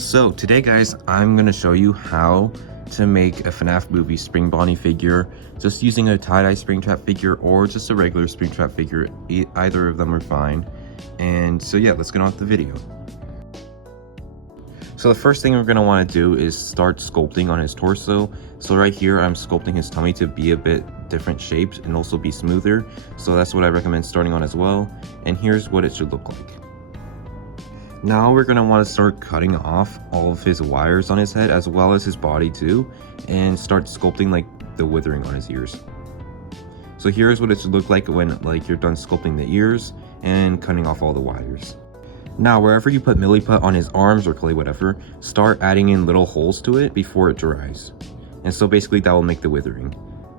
So today guys, I'm going to show you how to make a Fnaf movie Springbonnie figure just using a tie-dye Springtrap figure or just a regular Springtrap figure. Either of them are fine. And so yeah, let's get on with the video. So the first thing we're going to want to do is start sculpting on his torso. So right here I'm sculpting his tummy to be a bit different shapes and also be smoother. So that's what I recommend starting on as well. And here's what it should look like. Now we're going to want to start cutting off all of his wires on his head as well as his body too, and start sculpting like the withering on his ears. So here's what it should look like when you're done sculpting the ears and cutting off all the wires. Now wherever you put Miliput on his arms or clay, whatever, start adding in little holes to it before it dries. And so basically that will make the withering.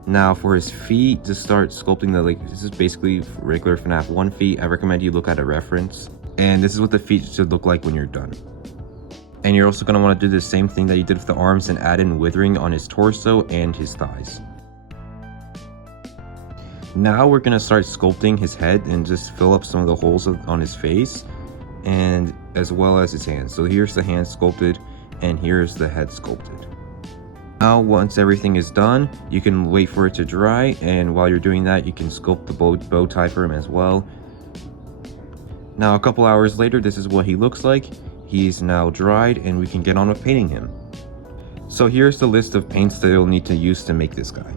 Now for his feet, to start sculpting this is basically regular Fnaf 1 feet. I recommend you look at a reference. And this is what the feet should look like when you're done. And you're also going to want to do the same thing that you did with the arms and add in withering on his torso and his thighs. Now we're going to start sculpting his head and just fill up some of the holes on his face and as well as his hands. So here's the hands sculpted and here's the head sculpted. Now once everything is done, you can wait for it to dry, and while you're doing that you can sculpt the bow tie for him as well. Now a couple hours later, this is what he looks like. He's now dried and we can get on with painting him. So here's the list of paints that you'll need to use to make this guy.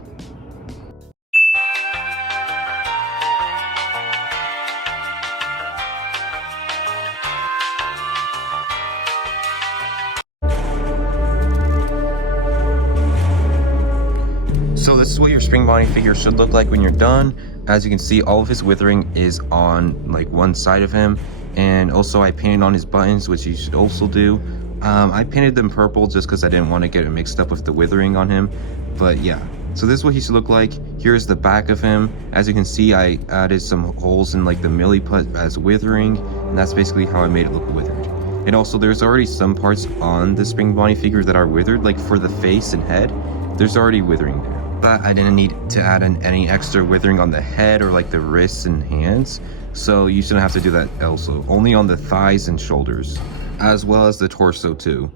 So this is what your Springbonnie figure should look like when you're done. As you can see, all of his withering is on one side of him, and also I painted on his buttons, which you should also do. I painted them purple just because I didn't want to get it mixed up with the withering on him. But yeah, so this is what he should look like. Here's the back of him. As you can see, I added some holes in the Miliput as withering, and that's basically how I made it look withered. And also there's already some parts on the Springbonnie figure that are withered, like for the face and head, there's already withering there. That I didn't need to add in any extra withering on the head or the wrists and hands, so you shouldn't have to do that also. Only on the thighs and shoulders, as well as the torso too.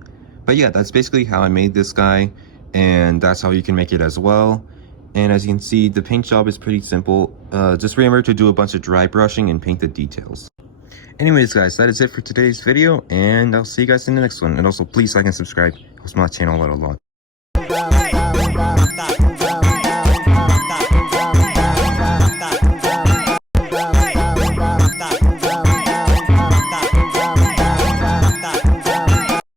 But yeah, that's basically how I made this guy, and that's how you can make it as well. And as you can see, the paint job is pretty simple. Just remember to do a bunch of dry brushing and paint the details. Anyways guys, that is it for today's video, and I'll see you guys in the next one. And also please like and subscribe, it helps my channel out a lot.